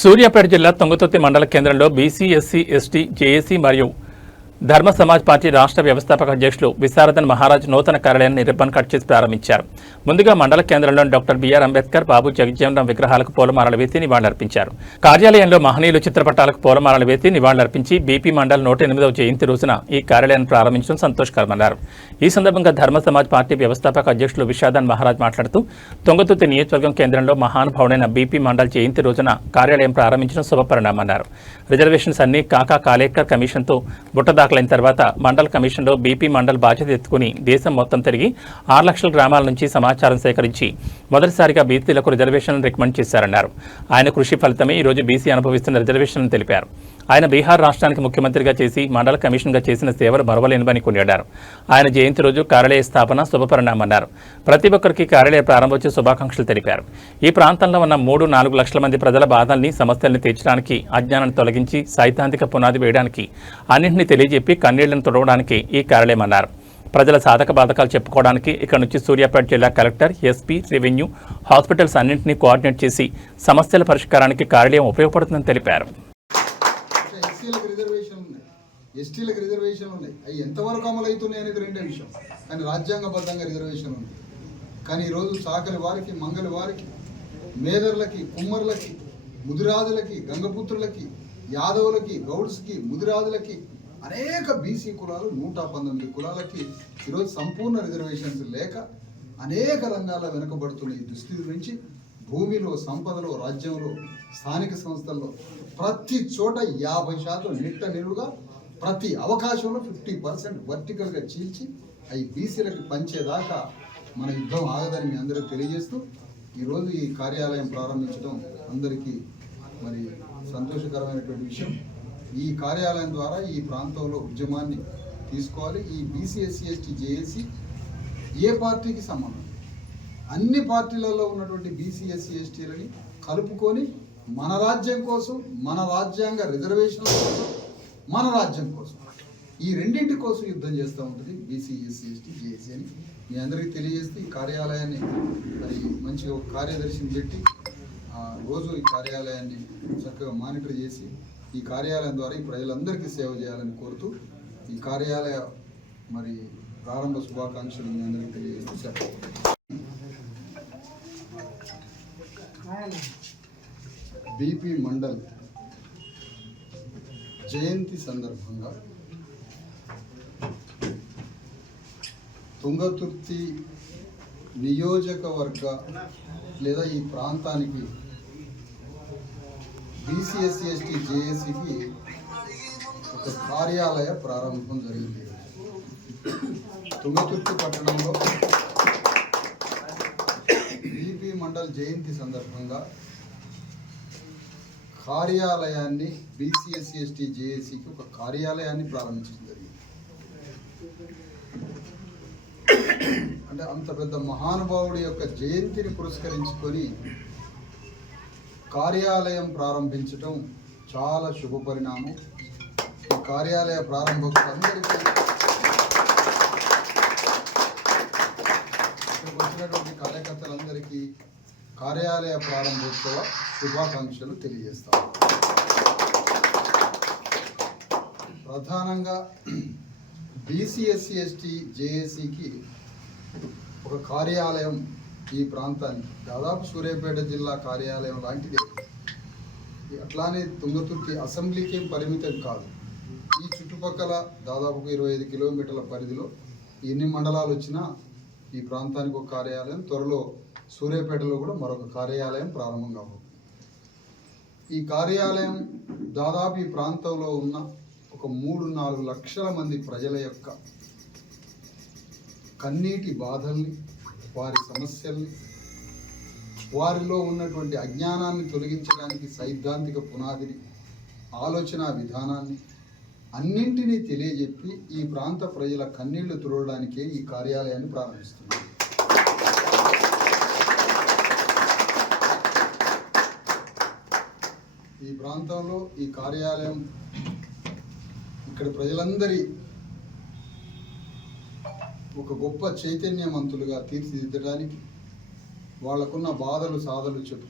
సూర్యాపేట జిల్లా తుంగతుర్తి మండల కేంద్రంలో బీసీ, ఎస్సీ, ఎస్టీ, జేఏసీ మరియు ధర్మ సమాజ్ పార్టీ రాష్ట్ర వ్యవస్థాపక అధ్యక్షులు విశారదన్ మహారాజ్ నూతన కార్యాలయాన్ని రిబ్బన్ కట్ చేసి ప్రారంభించారు. ముందుగా మండల కేంద్రంలో డాక్టర్ బిఆర్ అంబేద్కర్, బాబు జగజ్జీవనరాం విగ్రహాలకు పూలమాలలు వేసి నివాళులర్పించారు. కార్యాలయంలో మహనీయులు చిత్రపటాలకు పూలమాలలు వేసి నివాళులర్పించి బీపీ మండల్ 108వ జయంతి రోజున ఈ కార్యాలయాన్ని ప్రారంభించడం సంతోషకరమన్నారు. ఈ సందర్భంగా ధర్మ సమాజ్ పార్టీ వ్యవస్థాపక అధ్యక్షులు విశారదన్ మహారాజ్ మాట్లాడుతూ తుంగతుర్తి నియోజకవర్గం కేంద్రంలో మహానుభావుడైన బీపీ మండల్ జయంతి రోజున కార్యాలయం ప్రారంభించడం శుభపరిణామన్నారు. రిజర్వేషన్స్ అన్ని కాకా కాలేకర్ కమిషన్తో బుట్టదాఖలైన తర్వాత మండల్ కమిషన్లో బీపీ మండల్ బాధ్యత ఎత్తుకుని దేశం మొత్తం తిరిగి 6 లక్షల గ్రామాల నుంచి సమాచారం సేకరించి మొదటిసారిగా బీసీలకు రిజర్వేషన్లను రికమెండ్ చేశారన్నారు. ఆయన కృషి ఫలితమే ఈరోజు బీసీ అనుభవిస్తున్న రిజర్వేషన్లను తెలిపారు. ఆయన బీహార్ రాష్ట్రానికి ముఖ్యమంత్రిగా చేసి మండల కమిషన్గా చేసిన సేవలు మరవలేనివని కొనియాడారు. ఆయన జయంతి రోజు కార్యాలయ స్థాపన శుభపరిణామన్నారు. ప్రతి ఒక్కరికి కార్యాలయ ప్రారంభోత్సవ శుభాకాంక్షలు తెలిపారు. ఈ ప్రాంతంలో ఉన్న 3-4 లక్షల మంది ప్రజల బాధల్ని, సమస్యల్ని తీర్చడానికి, అజ్ఞానాన్ని తొలగించి సైద్ధాంతిక పునాది వేయడానికి, అన్నింటినీ తెలియజెప్పి కన్నీళ్లను తొడవడానికి ఈ కార్యాలయం అన్నారు. ప్రజల సాధక బాధకాలు చెప్పుకోవడానికి ఇక్కడ నుంచి సూర్యాపేట జిల్లా కలెక్టర్, ఎస్పీ, రెవెన్యూ, హాస్పిటల్స్ అన్నింటినీ కోఆర్డినేట్ చేసి సమస్యల పరిష్కారానికి కార్యాలయం ఉపయోగపడుతుందని తెలిపారు. ఎస్టీలకు రిజర్వేషన్ ఉన్నాయి. అవి ఎంతవరకు అమలు అవుతున్నాయి అనేది రెండే విషయం. కానీ రాజ్యాంగబద్ధంగా రిజర్వేషన్ ఉంది. కానీ ఈరోజు చాకలి వారికి, మంగలి వారికి, మేదర్లకి, కుమ్మర్లకి, ముదిరాజులకి, గంగపుత్రులకి, యాదవులకి, గౌడ్స్కి, ముదిరాజులకి, అనేక బీసీ కులాలు 119 కులాలకి ఈరోజు సంపూర్ణ రిజర్వేషన్స్ లేక అనేక రంగాల్లో వెనుకబడుతున్న ఈ దుస్థితి నుంచి భూమిలో, సంపదలో, రాజ్యంలో, స్థానిక సంస్థల్లో ప్రతి చోట 50% నిట్ట నిలువుగా ప్రతి అవకాశంలో 50% వర్టికల్గా చీల్చి అవి బీసీలకు పంచేదాకా మన యుద్ధం ఆగదని మీ అందరికీ తెలియజేస్తూ ఈరోజు ఈ కార్యాలయం ప్రారంభించడం అందరికీ మరి సంతోషకరమైనటువంటి విషయం. ఈ కార్యాలయం ద్వారా ఈ ప్రాంతంలో ఉద్యమాన్ని తీసుకోవాలి. ఈ బీసీ, ఎస్సీ, ఎస్టీ, జేఏసీ ఏ పార్టీకి సంబంధం, అన్ని పార్టీలలో ఉన్నటువంటి బీసీ, ఎస్సీ, ఎస్టీలని కలుపుకొని మన రాజ్యం కోసం, మన రాజ్యాంగ రిజర్వేషన్ల కోసం, మన రాజ్యం కోసం, ఈ రెండింటి కోసం యుద్ధం చేస్తూ ఉంటుంది బీసీ, ఎస్సీ, ఎస్టీ, జేఏసీ అని మీ అందరికీ తెలియజేస్తే ఈ కార్యాలయాన్ని మరి మంచిగా ఒక కార్యదర్శిని పెట్టి రోజు ఈ కార్యాలయాన్ని చక్కగా మానిటర్ చేసి ఈ కార్యాలయం ద్వారా ఈ ప్రజలందరికీ సేవ చేయాలని కోరుతూ ఈ కార్యాలయ మరి ప్రారంభ శుభాకాంక్షలు మీ అందరికీ తెలియజేస్తూ బీపీ మండల్ జయంతి సందర్భంగా తుంగతుర్తి నియోజకవర్గ లేదా ఈ ప్రాంతానికి బీసీ, ఎస్సీ, ఎస్టీ, జేఏసీకి ఒక కార్యాలయ ప్రారంభం జరిగింది. తుంగతుర్తి పట్టణంలో బీపీ మండల్ జయంతి సందర్భంగా కార్యాలయాన్ని బీసీ, ఎస్సీ, ఎస్టీ, జేఏసీకి ఒక కార్యాలయాన్ని ప్రారంభించడం జరిగింది. అంటే అంత పెద్ద మహానుభావుడి యొక్క జయంతిని పురస్కరించుకొని కార్యాలయం ప్రారంభించడం చాలా శుభ పరిణామం. ఈ కార్యాలయ ప్రారంభకులందరికీ, ఇక్కడికి వచ్చినటువంటి కార్యకర్తలందరికీ కార్యాలయ ప్రారంభోత్సవ శుభాకాంక్షలు తెలియజేస్తాం. ప్రధానంగా బీసీ, ఎస్సీ, ఎస్టీ, జేఏసీకి ఒక కార్యాలయం ఈ ప్రాంతానికి దాదాపు సూర్యాపేట జిల్లా కార్యాలయం లాంటిదే. అట్లానే తుంగతుర్తి అసెంబ్లీకి పరిమితం కాదు. ఈ చుట్టుపక్కల దాదాపు 25 కిలోమీటర్ల పరిధిలో ఎన్ని మండలాలు వచ్చినా ఈ ప్రాంతానికి ఒక కార్యాలయం, త్వరలో సూర్యాపేటలో కూడా మరొక కార్యాలయం ప్రారంభం కాబోతుంది. ఈ కార్యాలయం దాదాపు ఈ ప్రాంతంలో ఉన్న ఒక 3-4 లక్షల మంది ప్రజల యొక్క కన్నీటి బాధల్ని, వారి సమస్యల్ని, వారిలో ఉన్నటువంటి అజ్ఞానాన్ని తొలగించడానికి సైద్ధాంతిక పునాదిని, ఆలోచన విధానాన్ని అన్నింటినీ తెలియజెప్పి ఈ ప్రాంత ప్రజల కన్నీళ్లు తుడవడానికే ఈ కార్యాలయాన్ని ప్రారంభిస్తున్నారు. ఈ ప్రాంతంలో ఈ కార్యాలయం ఇక్కడ ప్రజలందరి ఒక గొప్ప చైతన్యవంతులుగా తీర్చిదిద్దడానికి, వాళ్ళకున్న బాధలు సాధలు చెప్పుకో